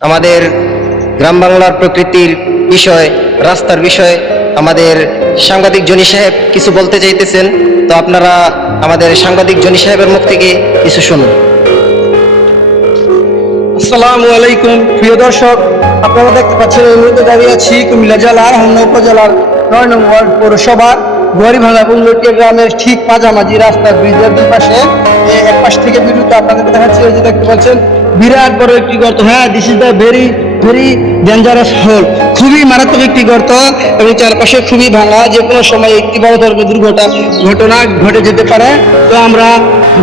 আমাদের গ্রাম বাংলার প্রকৃতির বিষয়, রাস্তার বিষয় আমাদের সাংবাদিক জনি সাহেব কিছু বলতে চাইতেছেন। তো আপনারা আমাদের সাংবাদিক জনি সাহেবের মুখ থেকে কিছু শুনুন। আসসালামু আলাইকুম প্রিয় দর্শক, আপনারা দেখতে পাচ্ছেন এই মুহূর্তে দাঁড়িয়ে আছি কুমিল্লা জেলার হোমনা উপজেলার 9 নং ওয়ার্ড পৌরসভার গড়িভাঙা এবং লটিয়া গ্রামের ঠিক মাঝামাঝি রাস্তার ব্রিজের দুই পাশে এক পাশ থেকে বিরুদ্ধে আপনাদের দেখাচ্ছি। এই যে দেখতে পাচ্ছেন বিরাট বড় একটি গর্ত। হ্যাঁ, this is the very very dangerous hole. খুবই মারাত্মক একটি গর্ত এবং চারপাশে খুবই ভাঙা, যে কোনো সময় একটি বড় ধরনের ঘটনা ঘটে যেতে পারে। তো আমরা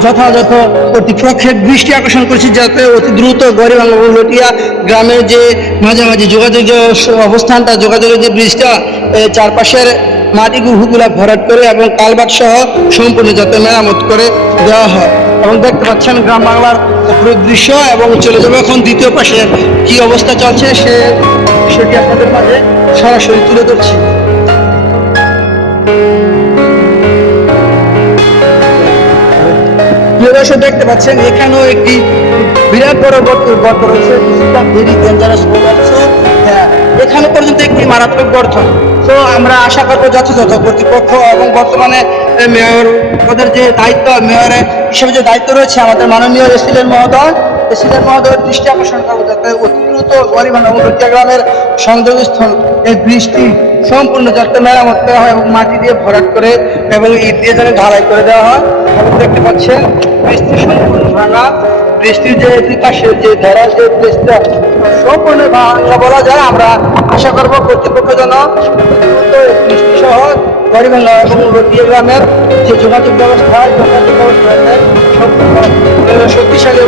যথাযথ কর্তৃপক্ষের দৃষ্টি আকর্ষণ করছি যাতে অতি দ্রুত গড়িভাঙা এবং লটিয়া গ্রামের যে মাঝামাঝি যোগাযোগ যে অবস্থানটা, যোগাযোগের যে ব্রিজটা, চারপাশের মাটি গুলা ভরাট করে এবং কালভার্ট সহ সম্পূর্ণ যাতে মেরামত করে দেওয়া হয়। এবং দেখতে পাচ্ছেন গ্রাম বাংলার পুরো দৃশ্য, এবং চলে যাবে এখন দ্বিতীয় পাশে কি অবস্থা চলছে সে বিষয়টি আপনাদের মাঝে সরাসরি তুলে ধরছি। দর্শক দেখতে পাচ্ছেন এখানেও একটি বিরাট বড় গর্ত রয়েছে। Very dangerous also. হ্যাঁ, এখানে পর্যন্ত একটি মারাত্মক গর্ত। তো আমরা আশা করবো যথাযথ কর্তৃপক্ষ এবং বর্তমানে মেয়র ওদের যে দায়িত্ব, মেয়রের হিসেবে যে দায়িত্ব রয়েছে আমাদের মাননীয় এসিলেন মহোদয়ের দৃষ্টি আকর্ষণ করবো যাতে অতি দ্রুত গড়িভাঙা এবং লটিয়া গ্রামের সংযোগস্থল এই ব্রিজটি সম্পূর্ণ যাতে মেরামত করা হয় এবং মাটি দিয়ে ভরাট করে এবং ইট দিয়ে যেন ঢালাই করে দেওয়া হয়। এবং দেখতে পাচ্ছেন ব্রিজটি সম্পূর্ণ ভাঙা, ব্রিজটির যে দুই পাশে যে ধরা যে ব্রিজটা সম্পূর্ণ ভাঙা বলা যায়। আমরা আশা করবো কর্তৃপক্ষ যেন বৃষ্টি সহ গড়িভাঙা এবং লটিয়া গ্রামের যে যোগাযোগ ব্যবস্থা সম্পূর্ণ শক্তিশালী